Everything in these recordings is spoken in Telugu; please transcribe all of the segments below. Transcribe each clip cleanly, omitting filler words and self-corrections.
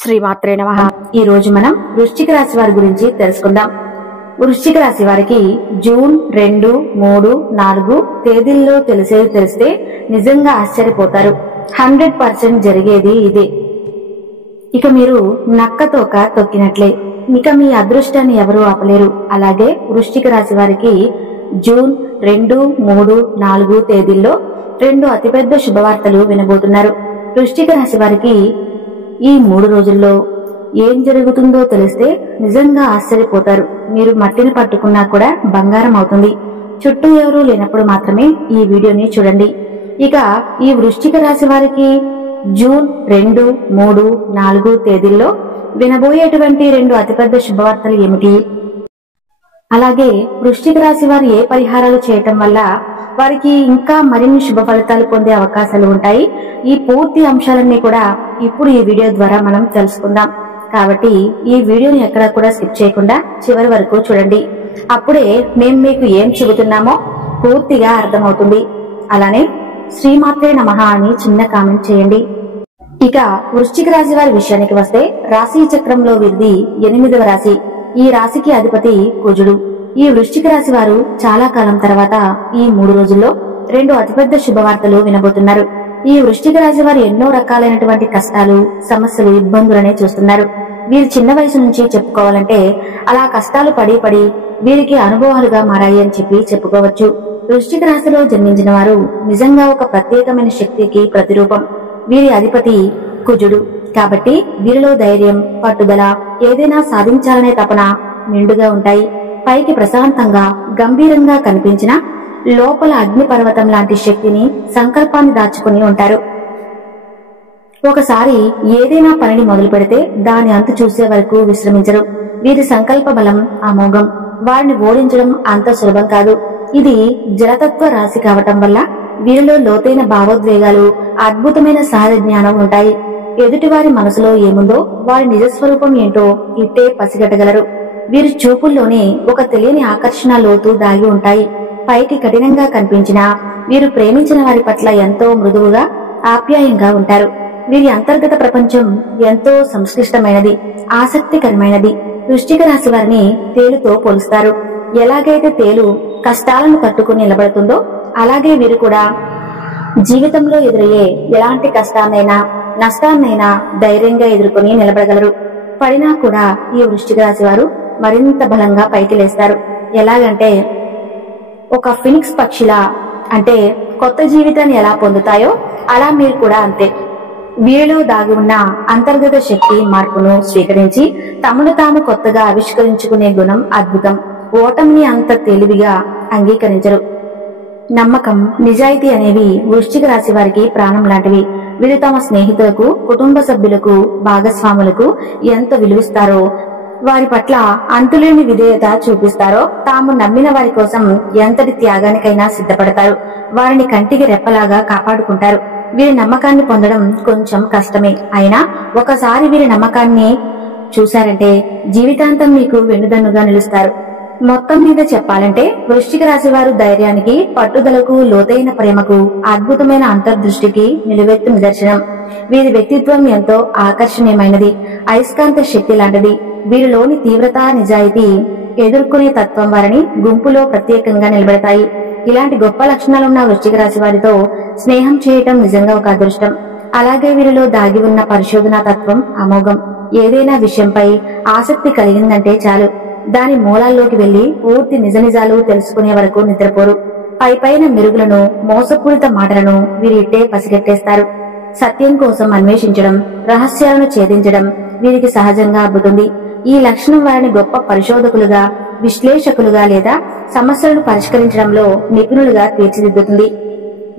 శ్రీమాత్రే నమః. ఈ రోజు మనం వృశ్చిక రాశి వారి గురించి తెలుసుకుందాం. వృశ్చిక రాశి వారికి జూన్ 2, 3, 4 తేదీల్లో తెలిస్తే నిజంగా ఆశ్చర్యపోతారు. 100% జరిగేది ఇదే. ఇక మీరు నక్కతోక తొక్కినట్లే. ఇక మీ అదృష్టాన్ని ఎవరూ ఆపలేరు. అలాగే వృశ్చిక రాశి వారికి జూన్ 2, 3, 4 తేదీల్లో 2 అతిపెద్ద శుభవార్తలు వినబోతున్నారు. వృశ్చిక రాశి వారికి ఈ 3 రోజుల్లో ఏం జరుగుతుందో తెలిస్తే నిజంగా ఆశ్చర్యపోతారు. మీరు మట్టిని పట్టుకున్నా కూడా బంగారం అవుతుంది. చుట్టూ ఎవరూ లేనప్పుడు మాత్రమే ఈ వీడియోని చూడండి. ఇక ఈ వృశ్చిక రాశి వారికి జూన్ 2, 3, 4 తేదీల్లో వినబోయేటువంటి 2 అతిపెద్ద శుభవార్తలు ఏమిటి? అలాగే వృశ్చిక రాశి వారు ఏ పరిహారాలు చేయటం వల్ల వారికి ఇంకా మరిన్ని శుభ ఫలితాలు పొందే అవకాశాలు ఉంటాయి. ఈ పూర్తి అంశాలన్నీ కూడా ఇప్పుడు ఈ వీడియో ద్వారా మనం తెలుసుకుందాం. కాబట్టి ఈ వీడియోని ఎక్కడా కూడా స్కిప్ చేయకుండా చివరి వరకు చూడండి. అప్పుడే మేము మీకు ఏం చెబుతున్నామో పూర్తిగా అర్థమవుతుంది. అలానే శ్రీమాత్రే నమః అని చిన్న కామెంట్ చేయండి. ఇక వృశ్చిక రాశి వారి విషయానికి వస్తే రాశి చక్రంలో వీరిది 8వ రాశి. ఈ రాశికి అధిపతి కుజుడు. ఈ వృశ్చిక రాశి వారు చాలా కాలం తర్వాత ఈ 3 రోజుల్లో 2 అతిపెద్ద శుభవార్తలు వినబోతున్నారు. ఈ వృశ్చిక రాశి వారు ఎన్నో రకాలైనటువంటి కష్టాలు, సమస్యలు, ఇబ్బందులనే చూస్తున్నారు. వీరు చిన్న వయసు నుంచి చెప్పుకోవాలంటే అలా కష్టాలు పడి వీరికి అనుభవాలుగా మారాయి అని చెప్పుకోవచ్చు. వృశ్చిక రాశిలో జన్మించిన వారు నిజంగా ఒక ప్రత్యేకమైన శక్తికి ప్రతిరూపం. వీరి అధిపతి కుజుడు. కాబట్టి వీరిలో ధైర్యం, పట్టుదల, ఏదైనా సాధించాలనే తపన నిండుగా ఉంటాయి. పైకి ప్రశాంతంగా, గంభీరంగా కనిపించిన లోపల అగ్నిపర్వతం లాంటి శక్తిని, సంకల్పాన్ని దాచుకుని ఉంటారు. ఒకసారి ఏదైనా పనిని మొదలు పెడితే దాని అంతు చూసే వరకు విశ్రమించరు. వీరి సంకల్ప బలం అమోఘం. వారిని ఓడించడం అంత సులభం కాదు. ఇది జలతత్వ రాశి కావటం వల్ల వీరిలో లోతైన భావోద్వేగాలు, అద్భుతమైన సహజ జ్ఞానం ఉంటాయి. ఎదుటివారి మనసులో ఏముందో, వారి నిజస్వరూపం ఏంటో ఇట్టే పసిగట్టగలరు. వీరి చూపుల్లోనే ఒక తెలియని ఆకర్షణ లోతు దాగి ఉంటాయి. పైకి కఠినంగా కనిపించినా వీరు ప్రేమించిన వారి పట్ల ఎంతో మృదువుగా, ఆప్యాయంగా ఉంటారు. వీరి అంతర్గత ప్రపంచం ఎంతో సంక్లిష్టమైనది, ఆసక్తికరమైనది. వృశ్చిక రాశి వారిని తేలుతో పోలుస్తారు. ఎలాగైతే తేలు కష్టాలను తట్టుకుని నిలబడుతుందో అలాగే వీరు కూడా జీవితంలో ఎదురయ్యే ఎలాంటి కష్టాన్నైనా, నష్టాన్నైనా ధైర్యంగా ఎదుర్కొని నిలబడగలరు. పడినా కూడా ఈ వృశ్చిక రాశి వారు మరింత బలంగా పైకి లేస్తారు. ఎలాగంటే ఒక ఫినిక్స్ పక్షిలా, అంటే కొత్త జీవితాన్ని ఎలా పొందుతాయో అలా మీరు కూడా అంతే. వీరిలో దాగి ఉన్న అంతర్గత శక్తి మార్పును స్వీకరించి తమను తాము కొత్తగా ఆవిష్కరించుకునే గుణం అద్భుతం. ఓటమిని అంత తెలివిగా అంగీకరించరు. నమ్మకం, నిజాయితీ అనేవి వృశ్చిక రాశి వారికి ప్రాణం లాంటివి. వీరు తమ స్నేహితులకు, కుటుంబ సభ్యులకు, భాగస్వాములకు ఎంత విలువిస్తారో, వారి పట్ల అంతులేని విధేయత చూపిస్తారో, తాము నమ్మిన వారి కోసం ఎంతటి త్యాగానికైనా సిద్ధపడతారు. వారిని కంటికి రెప్పలాగా కాపాడుకుంటారు. వీరి నమ్మకాన్ని పొందడం కొంచెం కష్టమే. అయినా ఒకసారి వీరి నమ్మకాన్ని చూశారంటే జీవితాంతం మీకు వెన్నుదన్నుగా నిలుస్తారు. మొత్తం మీద చెప్పాలంటే వృశ్చిక రాశి వారు ధైర్యానికి, పట్టుదలకు, లోతైన ప్రేమకు, అద్భుతమైన అంతర్దృష్టికి నిలువెత్తు నిదర్శనం. వీరి వ్యక్తిత్వం ఎంతో ఆకర్షణీయమైనది, అయస్కాంత శక్తి లాంటిది. వీరిలోని తీవ్రత, నిజాయితీ, ఎదుర్కొనే తత్వం వారిని గుంపులో ప్రత్యేకంగా నిలబెడతాయి. ఇలాంటి గొప్ప లక్షణాలున్న వృశ్చిక రాశి వారితో స్నేహం చేయటం నిజంగా ఒక అదృష్టం. అలాగే వీరిలో దాగి ఉన్న పరిశోధనా తత్వం అమోఘం. ఏదైనా విషయంపై ఆసక్తి కలిగిందంటే చాలు, దాని మూలాల్లోకి వెళ్లి పూర్తి నిజాలు తెలుసుకునే వరకు నిద్రపోరు. పైపైన మెరుగులను, మోసపూరిత మాటలను వీరి ఇట్టే పసిగట్టేస్తారు. సత్యం కోసం అన్వేషించడం, రహస్యాలను ఛేదించడం వీరికి సహజంగా అబ్బుతుంది. ఈ లక్షణం వారిని గొప్ప పరిశోధకులుగా, విశ్లేషకులుగా లేదా సమస్యలను పరిష్కరించడంలో నిపుణులుగా తీర్చిదిద్దుతుంది.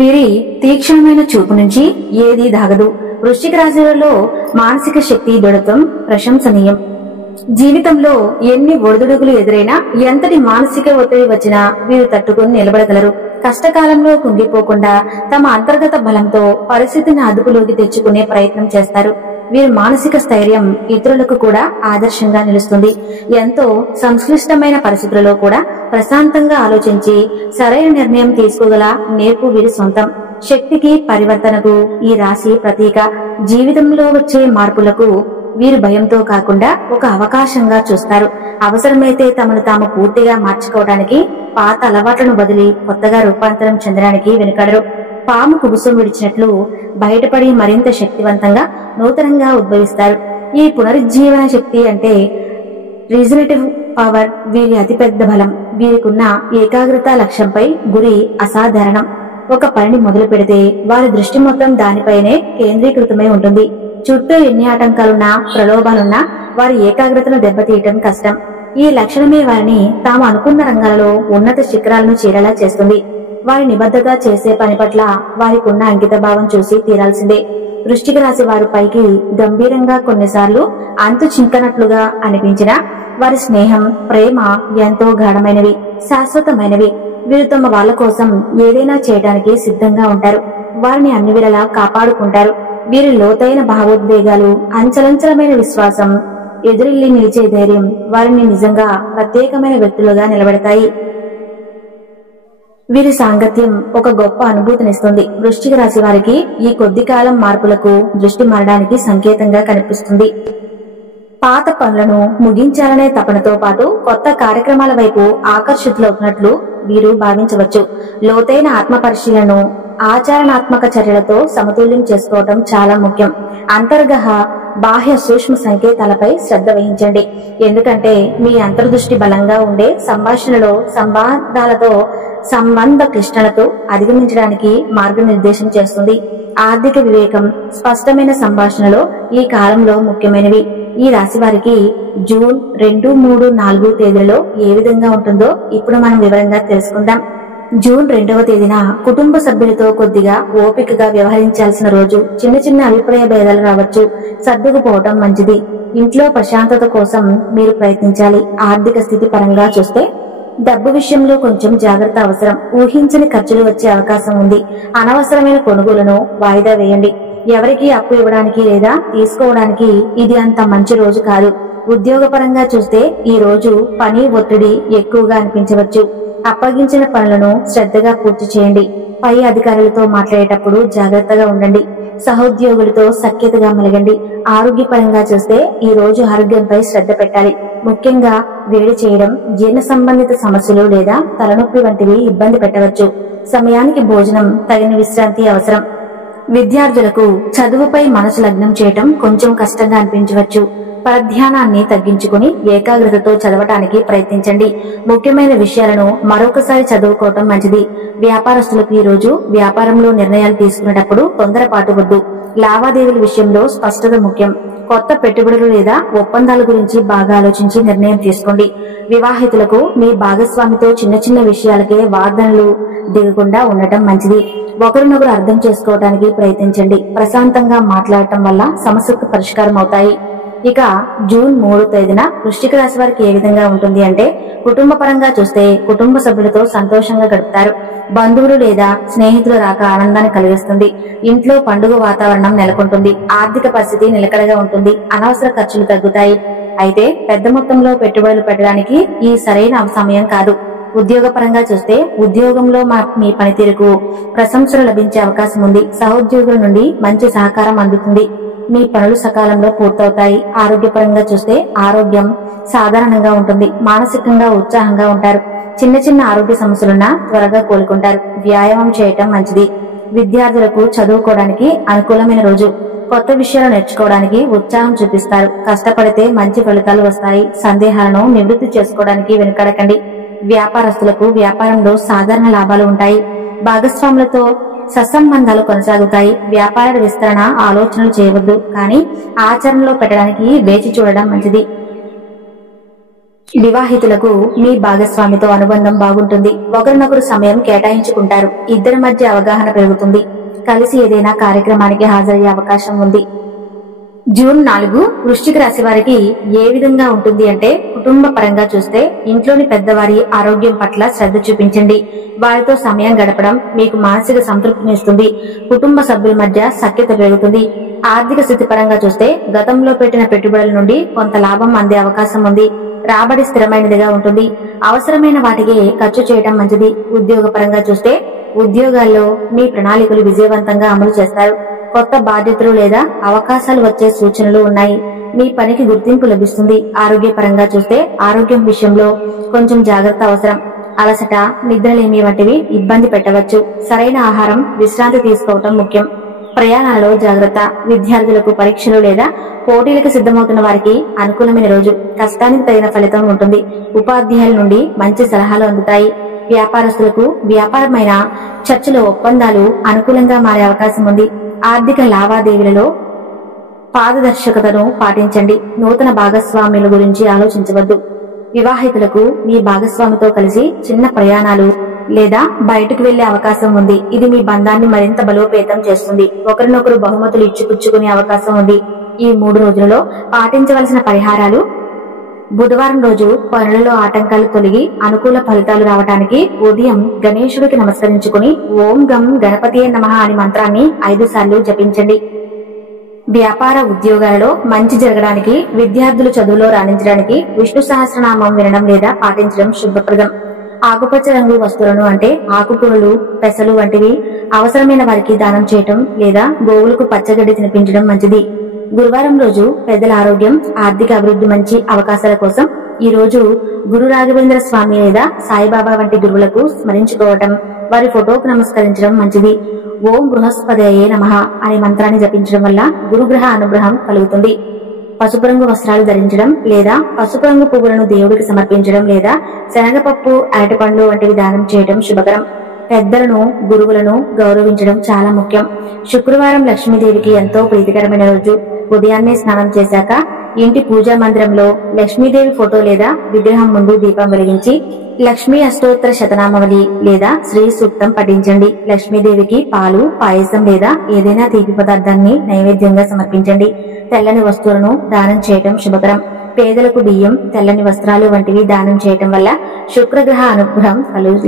వీరి తీక్షణమైన చూపు నుంచి ఏదీ దాగదు. వృశ్చిక రాశిలో మానసిక శక్తి, దృఢత్వం ప్రశంసనీయం. జీవితంలో ఎన్ని ఒడిదుడుకులు ఎదురైనా, ఎంతటి మానసిక ఒత్తిడి వచ్చినా వీరు తట్టుకుని నిలబడగలరు. కష్టకాలంలో కుంగిపోకుండా తమ అంతర్గత బలంతో పరిస్థితిని అదుపులోకి తెచ్చుకునే ప్రయత్నం చేస్తారు. వీరి మానసిక స్థైర్యం ఇతరులకు కూడా ఆదర్శంగా నిలుస్తుంది. ఎంతో సంక్లిష్టమైన పరిస్థితులలో కూడా ప్రశాంతంగా ఆలోచించి సరైన నిర్ణయం తీసుకోగల నేర్పు వీరి సొంతం. శక్తికి, పరివర్తనకు ఈ రాశి ప్రతీక. జీవితంలో వచ్చే మార్పులకు వీరు భయంతో కాకుండా ఒక అవకాశంగా చూస్తారు. అవసరమైతే తమను తాము పూర్తిగా మార్చుకోవడానికి, పాత అలవాట్లను వదిలి కొత్తగా రూపాంతరం చెందడానికి వెనుకడరు. పాము కుబుసం విడిచినట్లు బయటపడి మరింత శక్తివంతంగా నూతనంగా ఉద్భవిస్తారు. ఈ పునరుజ్జీవన శక్తి అంటే రీజనరేటివ్ పవర్ వీరి అతిపెద్ద బలం. వీరికున్న ఏకాగ్రత లక్ష్యంపై గురి అసాధారణం. ఒక పనిని మొదలు పెడితే వారి దృష్టి మొత్తం దానిపైనే కేంద్రీకృతమై ఉంటుంది. చుట్టూ ఎన్ని ఆటంకాలున్నా, ప్రలోభాలున్నా వారి ఏకాగ్రతను దెబ్బతీయటం కష్టం. ఈ లక్షణమే వారిని తాము అనుకున్న రంగాలలో ఉన్నత శిఖరాలను చేరేలా చేస్తుంది. వారి నిబద్ధత, చేసే పని పట్ల వారికున్న అంకిత భావం చూసి తీరాల్సిందే. వృశ్చిక రాశి వారు పైకి గంభీరంగా, కొన్నిసార్లు అంతు చింకనట్లుగా అనిపించినా వారి స్నేహం, ప్రేమ ఎంతో గాఢమైనవి, శాశ్వతమైనవి. వీరు తమ వాళ్ళ కోసం ఏదైనా చేయడానికి సిద్ధంగా ఉంటారు. వారిని అన్ని వేళలా కాపాడుకుంటారు. వీరి లోతైన భావోద్వేగాలు, అంచలంచలమైన విశ్వాసం, ఎదురిల్లి నిలిచే ధైర్యం వారిని నిజంగా ప్రత్యేకమైన వ్యక్తులుగా నిలబెడతాయి. వీరి సాంగత్యం ఒక గొప్ప అనుభూతినిస్తుంది. వృశ్చిక రాశి వారికి ఈ కొద్ది కాలం మార్పులకు దృష్టి మారడానికి సంకేతంగా కనిపిస్తుంది. పాత పనులను ముగించాలనే తపనతో పాటు కొత్త కార్యక్రమాల వైపు ఆకర్షితులవుతున్నట్లు వీరు భావించవచ్చు. లోతైన ఆత్మ పరిశీలనను ఆచరణాత్మక చర్యలతో సమతుల్యం చేసుకోవటం చాలా ముఖ్యం. అంతర్గత, బాహ్య, సూక్ష్మ సంకేతాలపై శ్రద్ధ వహించండి. ఎందుకంటే మీ అంతర్దృష్టి బలంగా ఉండే సంబంధాలతో సంబంధ క్లిష్టలతో అధిగమించడానికి మార్గనిర్దేశం చేస్తుంది. ఆర్థిక వివేకం, స్పష్టమైన సంభాషణలో ఈ కాలంలో ముఖ్యమైనవి. ఈ రాశి వారికి జూన్ 2, 3, 4 తేదీలలో ఏ విధంగా ఉంటుందో ఇప్పుడు మనం వివరంగా తెలుసుకుందాం. జూన్ 2వ తేదీన కుటుంబ సభ్యులతో కొద్దిగా ఓపికగా వ్యవహరించాల్సిన రోజు. చిన్న చిన్న అభిప్రాయ భేదాలు రావచ్చు. సర్దుకుపోవటం మంచిది. ఇంట్లో ప్రశాంతత కోసం మీరు ప్రయత్నించాలి. ఆర్థిక స్థితి పరంగా చూస్తే డబ్బు విషయంలో కొంచెం జాగ్రత్త అవసరం. ఊహించని ఖర్చులు వచ్చే అవకాశం ఉంది. అనవసరమైన కొనుగోలును వాయిదా వేయండి. ఎవరికి అప్పు ఇవ్వడానికి లేదా తీసుకోవడానికి ఇది అంత మంచి రోజు కాదు. ఉద్యోగపరంగా చూస్తే ఈ రోజు పని ఒత్తిడి ఎక్కువగా అనిపించవచ్చు. అప్పగించిన పనులను శ్రద్ధగా పూర్తి చేయండి. పై అధికారులతో మాట్లాడేటప్పుడు జాగ్రత్తగా ఉండండి. సహోద్యోగులతో సఖ్యతగా మెలగండి. ఆరోగ్యపరంగా చూస్తే ఈ రోజు ఆరోగ్యంపై శ్రద్ధ పెట్టాలి. ముఖ్యంగా వేడి చేయడం, జీర్ణ సంబంధిత సమస్యలు లేదా తలనొప్పి వంటివి ఇబ్బంది పెట్టవచ్చు. సమయానికి భోజనం, తగిన విశ్రాంతి అవసరం. విద్యార్థులకు చదువుపై మనసు లగ్నం చేయటం కొంచెం కష్టంగా అనిపించవచ్చు. పరధ్యానాన్ని తగ్గించుకుని ఏకాగ్రతతో చదవటానికి ప్రయత్నించండి. ముఖ్యమైన విషయాలను మరొకసారి చదువుకోవటం మంచిది. వ్యాపారస్తులకు ఈ రోజు వ్యాపారంలో నిర్ణయాలు తీసుకునేటప్పుడు తొందరపాటు వద్దు. లావాదేవీల విషయంలో స్పష్టత ముఖ్యం. కొత్త పెట్టుబడులు లేదా ఒప్పందాల గురించి బాగా ఆలోచించి నిర్ణయం తీసుకోండి. వివాహితులకు మీ భాగస్వామితో చిన్న చిన్న విషయాలకే వాదనలు దిగకుండా ఉండటం మంచిది. ఒకరినొకరు అర్థం చేసుకోవడానికి ప్రయత్నించండి. ప్రశాంతంగా మాట్లాడటం వల్ల సమస్యకు పరిష్కారం అవుతాయి. ఇక జూన్ 3వ తేదీన వృశ్చిక రాశి వారికి ఏ విధంగా ఉంటుంది అంటే, కుటుంబ పరంగా చూస్తే కుటుంబ సభ్యులతో సంతోషంగా గడుపుతారు. బంధువులు లేదా స్నేహితుల రాక ఆనందాన్ని కలిగిస్తుంది. ఇంట్లో పండుగ వాతావరణం నెలకొంటుంది. ఆర్థిక పరిస్థితి నిలకడగా ఉంటుంది. అనవసర ఖర్చులు తగ్గుతాయి. అయితే పెద్ద మొత్తంలో పెట్టుబడులు పెట్టడానికి ఈ సరైన సమయం కాదు. ఉద్యోగపరంగా చూస్తే ఉద్యోగంలో మీ పనితీరుకు ప్రశంసలు లభించే అవకాశం ఉంది. సహోద్యోగుల నుండి మంచి సహకారం అందుతుంది. మీ పనులు సకాలంలో పూర్తవుతాయి. ఆరోగ్యపరంగా చూస్తే ఆరోగ్యం సాధారణంగా ఉంటుంది. మానసికంగా ఉత్సాహంగా ఉంటారు. చిన్న చిన్న ఆరోగ్య సమస్యలున్నా త్వరగా కోలుకుంటారు. వ్యాయామం చేయటం మంచిది. విద్యార్థులకు చదువుకోవడానికి అనుకూలమైన రోజు. కొత్త విషయాలు నేర్చుకోవడానికి ఉత్సాహం చూపిస్తారు. కష్టపడితే మంచి ఫలితాలు వస్తాయి. సందేహాలను నివృత్తి చేసుకోవడానికి వెనుకడకండి. వ్యాపారస్తులకు వ్యాపారంలో సాధారణ లాభాలు ఉంటాయి. భాగస్వాములతో సత్సంబంధాలు కొనసాగుతాయి. వ్యాపార విస్తరణ ఆలోచనలు చేయవద్దు, కానీ ఆచరణలో పెట్టడానికి వేచి చూడడం మంచిది. వివాహితులకు మీ భాగస్వామితో అనుబంధం బాగుంటుంది. ఒకరినొకరు సమయం కేటాయించుకుంటారు. ఇద్దరి మధ్య అవగాహన పెరుగుతుంది. కలిసి ఏదైనా కార్యక్రమానికి హాజరయ్యే అవకాశం ఉంది. జూన్ 4 వృశ్చిక రాశి వారికి ఏ విధంగా ఉంటుంది అంటే, కుటుంబ పరంగా చూస్తే ఇంట్లోని పెద్దవారి ఆరోగ్యం పట్ల శ్రద్ధ చూపించండి. వారితో సమయం గడపడం మీకు మానసిక సంతృప్తినిస్తుంది. కుటుంబ సభ్యుల మధ్య సఖ్యత పెరుగుతుంది. ఆర్థిక స్థితి పరంగా చూస్తే గతంలో పెట్టిన పెట్టుబడుల నుండి కొంత లాభం అందే అవకాశం ఉంది. రాబడి స్థిరమైనదిగా ఉంటుంది. అవసరమైన వాటికి ఖర్చు చేయడం మంచిది. ఉద్యోగ పరంగా చూస్తే ఉద్యోగాల్లో మీ ప్రణాళికలు విజయవంతంగా అమలు చేస్తారు. కొత్త బాధ్యతలు లేదా అవకాశాలు వచ్చే సూచనలు ఉన్నాయి. మీ పనికి గుర్తింపు లభిస్తుంది. ఆరోగ్యపరంగా చూస్తే ఆరోగ్యం విషయంలో కొంచెం జాగ్రత్త అవసరం. అలసట, నిద్రలేమి వంటివి ఇబ్బంది పెట్టవచ్చు. సరైన ఆహారం, విశ్రాంతి తీసుకోవటం ముఖ్యం. ప్రయాణాలలో జాగ్రత్త. విద్యార్థులకు పరీక్షలు లేదా పోటీలకు సిద్ధమవుతున్న వారికి అనుకూలమైన రోజు. కష్టానికి తగిన ఫలితం ఉంటుంది. ఉపాధ్యాయుల నుండి మంచి సలహాలు అందుతాయి. వ్యాపారస్తులకు వ్యాపారమైన చర్చలు, ఒప్పందాలు అనుకూలంగా మారే అవకాశం ఉంది. ఆర్థిక లావాదేవీలలో పారదర్శకతను పాటించండి. నూతన భాగస్వాముల గురించి ఆలోచించవద్దు. వివాహితులకు మీ భాగస్వామితో కలిసి చిన్న ప్రయాణాలు లేదా బయటకు వెళ్లే అవకాశం ఉంది. ఇది మీ బంధాన్ని మరింత బలోపేతం చేస్తుంది. ఒకరినొకరు బహుమతులు ఇచ్చిపుచ్చుకునే అవకాశం ఉంది. ఈ 3 రోజులలో పాటించవలసిన పరిహారాలు: బుధవారం రోజు పనులలో ఆటంకాలు తొలగి అనుకూల ఫలితాలు రావడానికి ఉదయం గణేశుడికి నమస్కరించుకుని ఓం గం గణపతియే నమః అనే మంత్రాన్ని 5 సార్లు జపించండి. వ్యాపార ఉద్యోగాలలో మంచి జరగడానికి, విద్యార్థులు చదువులో రాణించడానికి విష్ణు సహస్రనామం వినడం లేదా పాటించడం శుభప్రదం. ఆకుపచ్చ రంగు వస్తువులను అంటే ఆకుకూరలు, పెసలు వంటివి అవసరమైన వారికి దానం చేయటం లేదా గోవులకు పచ్చగడ్డి తినిపించడం మంచిది. గురువారం రోజు పెద్దల ఆరోగ్యం, ఆర్థిక అభివృద్ధి మంచి అవకాశాల కోసం ఈ రోజు గురు రాఘవేంద్ర స్వామి లేదా సాయిబాబా వంటి గురువులకు స్మరించుకోవటం, వారి ఫోటోకు నమస్కరించడం మంచిది. ఓం బృహస్పతయే నమః అనే మంత్రాన్ని జపించడం వల్ల గురుగ్రహ అనుగ్రహం కలుగుతుంది. పసుపు రంగు వస్త్రాలు ధరించడం లేదా పసుపు రంగు పువ్వులను దేవుడికి సమర్పించడం లేదా శనగపప్పు, అరటిపండ్లు వంటివి దానం చేయడం శుభకరం. పెద్దలను, గురువులను గౌరవించడం చాలా ముఖ్యం. శుక్రవారం లక్ష్మీదేవికి ఎంతో ప్రీతికరమైన రోజు. ఉదయాన్నే స్నానం చేశాక ఇంటి పూజా మందిరంలో లక్ష్మీదేవి ఫోటో లేదా విగ్రహం ముందు దీపం వెలిగించి లక్ష్మీ అష్టోత్తర శతనామావళి లేదా శ్రీ సూక్తం పఠించండి. లక్ష్మీదేవికి పాలు, పాయసం లేదా ఏదైనా తీపి పదార్థాన్ని నైవేద్యంగా సమర్పించండి. తెల్లని వస్తువులను దానం చేయటం శుభకరం. పేదలకు బియ్యం, తెల్లని వస్త్రాలు వంటివి దానం చేయటం వల్ల శుక్రగ్రహ అనుగ్రహం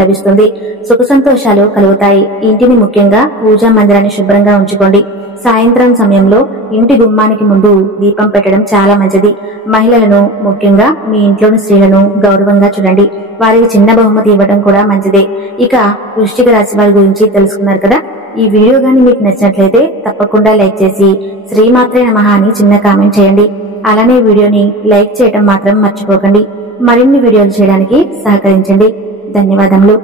లభిస్తుంది. సుఖ సంతోషాలు కలుగుతాయి. ఇంటిని, ముఖ్యంగా పూజా మందిరాన్ని శుభ్రంగా ఉంచుకోండి. సాయంత్రం సమయంలో ఇంటి గుమ్మానికి ముందు దీపం పెట్టడం చాలా మంచిది. మహిళలను, ముఖ్యంగా మీ ఇంట్లోని స్త్రీలను గౌరవంగా చూడండి. వారికి చిన్న బహుమతి ఇవ్వడం కూడా మంచిదే. ఇక వృశ్చిక రాశి వారి గురించి తెలుసుకున్నారు కదా. ఈ వీడియో గాని మీకు నచ్చినట్లయితే తప్పకుండా లైక్ చేసి శ్రీమాత్రే నమః అని చిన్న కామెంట్ చేయండి. అలానే వీడియోని లైక్ చేయడం మాత్రం మర్చిపోకండి. మరిన్ని వీడియోలు చేయడానికి సహకరించండి. ధన్యవాదములు.